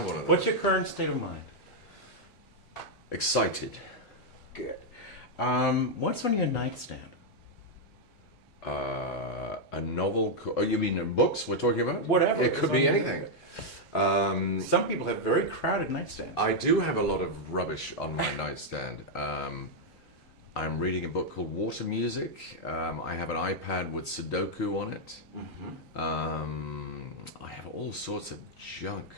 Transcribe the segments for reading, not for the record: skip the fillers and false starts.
have one of those. What's your current state of mind? Excited. Good. What's on your nightstand? A novel. Oh, you mean books we're talking about? Whatever. It could be anything. Some people have very crowded nightstands. I do have a lot of rubbish on my nightstand. I'm reading a book called Water Music. I have an iPad with Sudoku on it. I have all sorts of junk.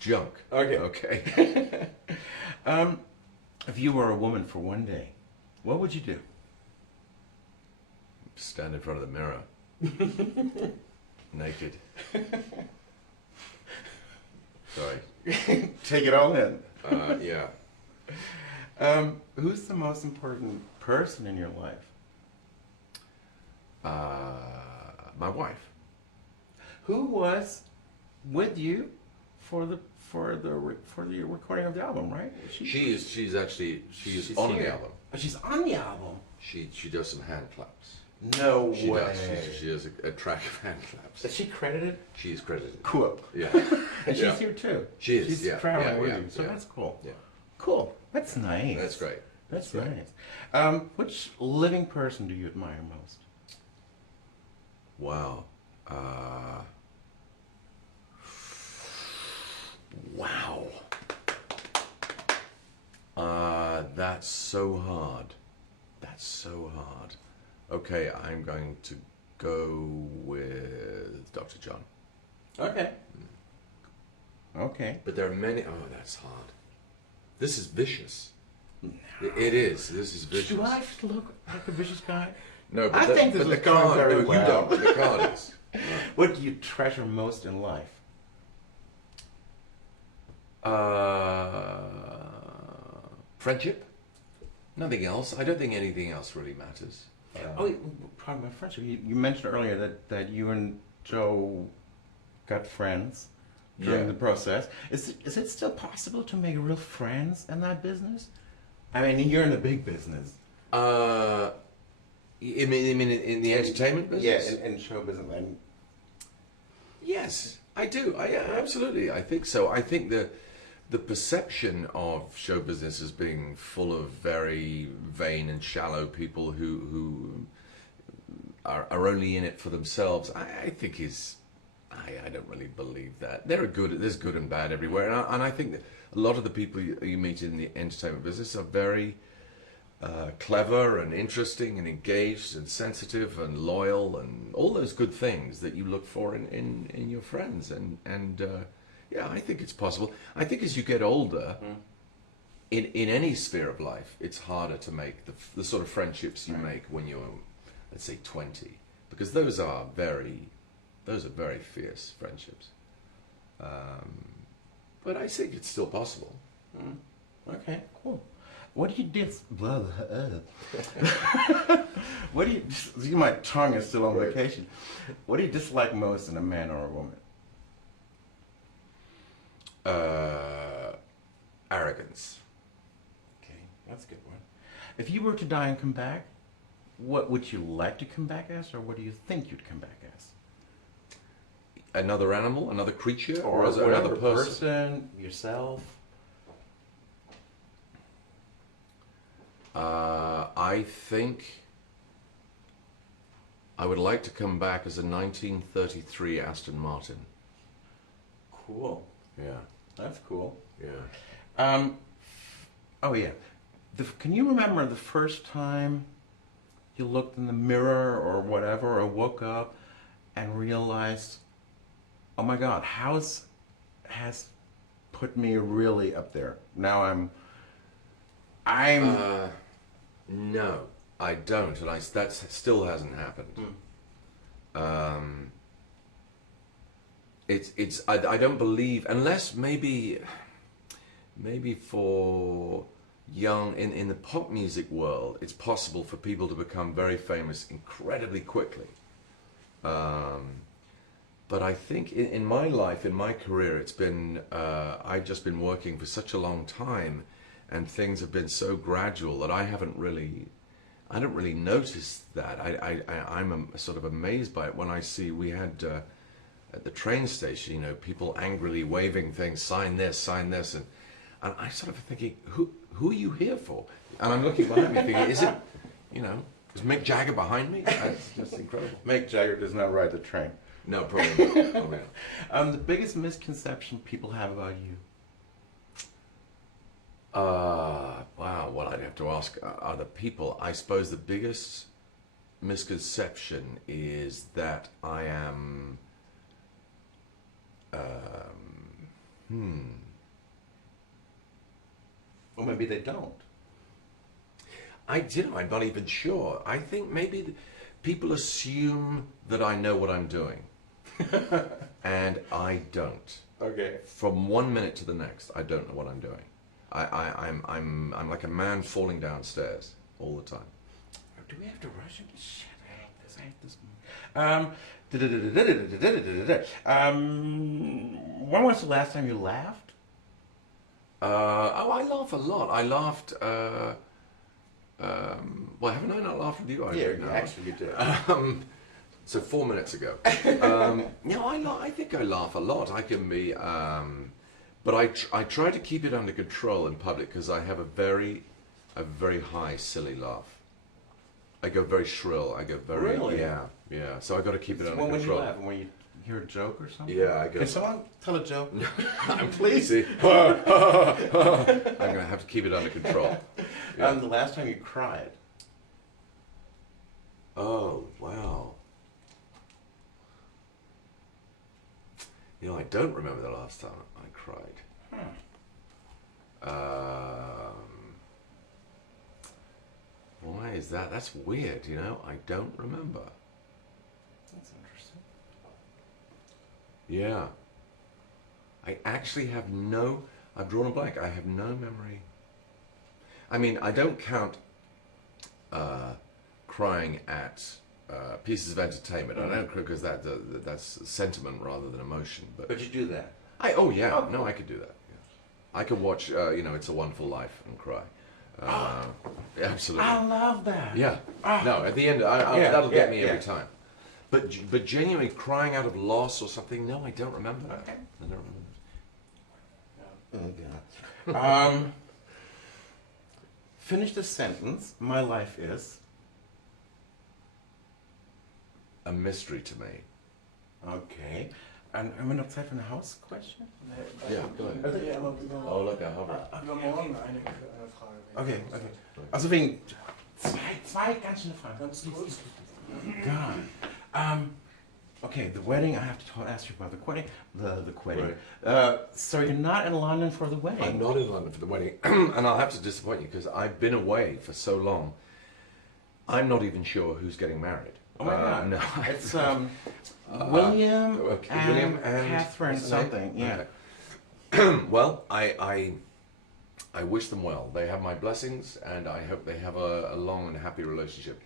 Junk. Okay. Okay. If you were a woman for one day, what would you do? Stand in front of the mirror. Naked. Sorry. Take it all in. Yeah. Who's the most important person in your life? My wife. Who was with you for the recording of the album, right? She's She's on here. the album. Oh, she's on the album. She does some hand claps. No She way. does. She does a track of hand claps. Is she credited? She is credited. Cool. Yeah. And she's Yeah. here too. She is, She's yeah, traveling yeah, with yeah, you, so yeah. that's cool. Yeah. Cool. That's nice. That's great. That's great. nice. Which living person do you admire most? Wow. Wow. That's so hard. That's so hard. Okay, I'm going to go with Dr. John. Okay. Okay. But there are many. Oh, that's hard. This is vicious. It is. This is vicious. Do I look like a vicious guy? No, but I think this but is the going card. very No, well. you don't. But the card is. What do you treasure most in life? Friendship. Nothing else. I don't think anything else really matters. Pardon my friendship. You mentioned earlier that you and Joe got friends during Yeah. the process. Is it still possible to make real friends in that business? I mean, you're in the big business. You mean in the entertainment business? Yeah, in show business. And Yes, I do. Absolutely. I think so. I think the perception of show business as being full of very vain and shallow people who are only in it for themselves, I think is. I don't really believe that. There's good and bad everywhere, and I think that a lot of the people you meet in the entertainment business are very clever and interesting and engaged and sensitive and loyal and all those good things that you look for in your friends. And yeah, I think it's possible. I think as you get older, in any sphere of life, it's harder to make the sort of friendships you make when you're, let's say, 20, because those are very fierce friendships. But I think it's still possible. okay, cool. What do you What do you? See, my tongue is still on vacation. What do you dislike most in a man or a woman? Arrogance. Okay, that's a good one. If you were to die and come back, what would you like to come back as, or what do you think you'd come back as? Another animal, another creature, Or as another person? person, yourself? I think I would like to come back as a 1933 Aston Martin. Cool. Yeah, That's cool. yeah. Oh yeah. Can you remember the first time you looked in the mirror or whatever, or woke up and realized, oh my God, house has put me really up there. Now I'm No, I don't, and that still hasn't happened. I don't believe, unless maybe for young in the pop music world, it's possible for people to become very famous incredibly quickly. But I think in my life, in my career, it's been I've just been working for such a long time, and things have been so gradual that I haven't really. I don't really notice that. I'm sort of amazed by it when I see we had at the train station, you know, people angrily waving things, sign this, and I sort of thinking, who are you here for? And I'm looking behind me thinking, is it, you know, is Mick Jagger behind me? That's just incredible. Mick Jagger does not ride the train. No, probably not. The biggest misconception people have about you. Wow, well, I'd have to ask other people. I suppose the biggest misconception is that I am, Or maybe they don't. I'm not even sure. I think maybe people assume that I know what I'm doing. And I don't. Okay. From 1 minute to the next, I don't know what I'm doing. I'm like a man falling downstairs all the time. Do we have to rush it? Shit, I hate this. When was the last time you laughed? I laugh a lot. I laughed. Well, haven't I not laughed with you? Actually you did. So 4 minutes ago. No, I think I laugh a lot. I can be, but I try to keep it under control in public because I have a very high silly laugh. I go very shrill. I go very Really? yeah. So I got to keep it under When control. you laugh, when you hear a joke or something. Yeah, I go. Can someone tell a joke? Please. I'm gonna have to keep it under control. Yeah. The last time you cried. Oh wow. You know, I don't remember the last time I cried. Why is that? That's weird, you know? I don't remember. That's interesting. Yeah. I actually have I've drawn a blank. I have no memory. I mean, I don't count crying at pieces of entertainment. I don't because that's sentiment rather than emotion. But you do that. Oh yeah, no, I could do that. Yeah. I could watch, you know, It's a Wonderful Life and cry. Absolutely. I love that. Yeah. No, at the end, that'll get me every time. But genuinely crying out of loss or something, no, I don't remember that. Okay. I don't remember. Oh God. Finish the sentence. My life is. A mystery to me. Okay. And haben wir noch Zeit für eine Hausquestion? Ja, go ahead. Oh, look, I hover. Übermorgen eine Frage. Okay. Also wegen zwei ganz schnelle Fragen. Ganz kurz. God. Okay, the wedding. I have to ask you about the wedding. The wedding. Right. So you're not in London for the wedding. I'm not in London for the wedding, and I'll have to disappoint you because I've been away for so long. I'm not even sure who's getting married. Oh my God! No, It's William, William and Catherine something. Yeah. Okay. Well, I wish them well. They have my blessings, and I hope they have a long and happy relationship.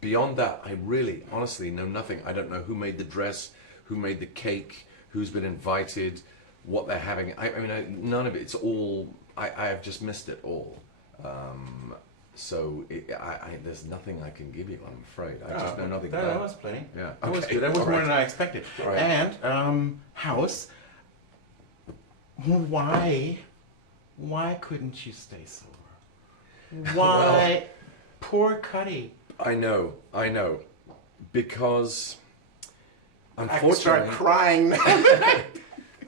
Beyond that, I really, honestly, know nothing. I don't know who made the dress, who made the cake, who's been invited, what they're having. I mean, none of it. It's all. I have just missed it all. So there's nothing I can give you. I'm afraid. I just know nothing about it. That was plenty. Yeah. That was Okay. good. That was All more right. than I expected. All right. And house. Why couldn't you stay sober? Why? Poor Cuddy. I know. Because I can start unfortunately, crying.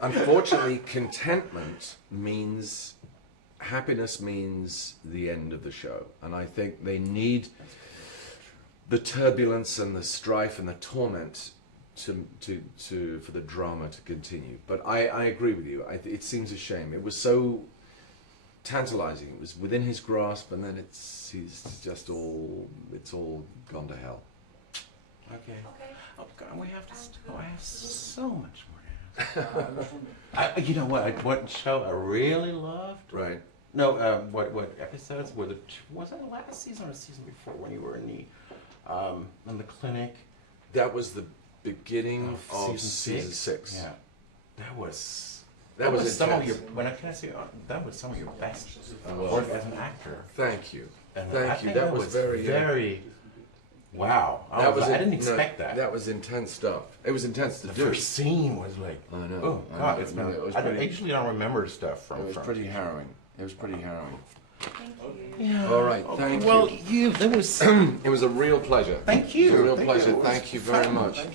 unfortunately, contentment means happiness means the end of the show, and I think they need the turbulence and the strife and the torment for the drama to continue. But I agree with you. It seems a shame. It was so tantalizing. It was within his grasp, and then it's all gone to hell. Okay. Oh God, we have to. I have so much more to ask. You know what? What show I really loved? Right. No, what episodes were was that the last season or the season before when you were in the clinic? That was the beginning of season Season six. Yeah, That was some of intense. your. When I can I say that was some of your best Well, work as an actor. Thank you. And I Thank you. think That was very. very. Wow, I didn't expect that. That was intense stuff. It was intense to The do. first scene was like, I know. oh I God, know. it's No, been. it was I pretty- actually don't remember stuff from. It was from- pretty harrowing. It was pretty harrowing. Yeah. All right, thank Well, you. there was. It was a real pleasure. Thank you. It was a real Thank pleasure. you. It was Thank you very fun. much. Thank you.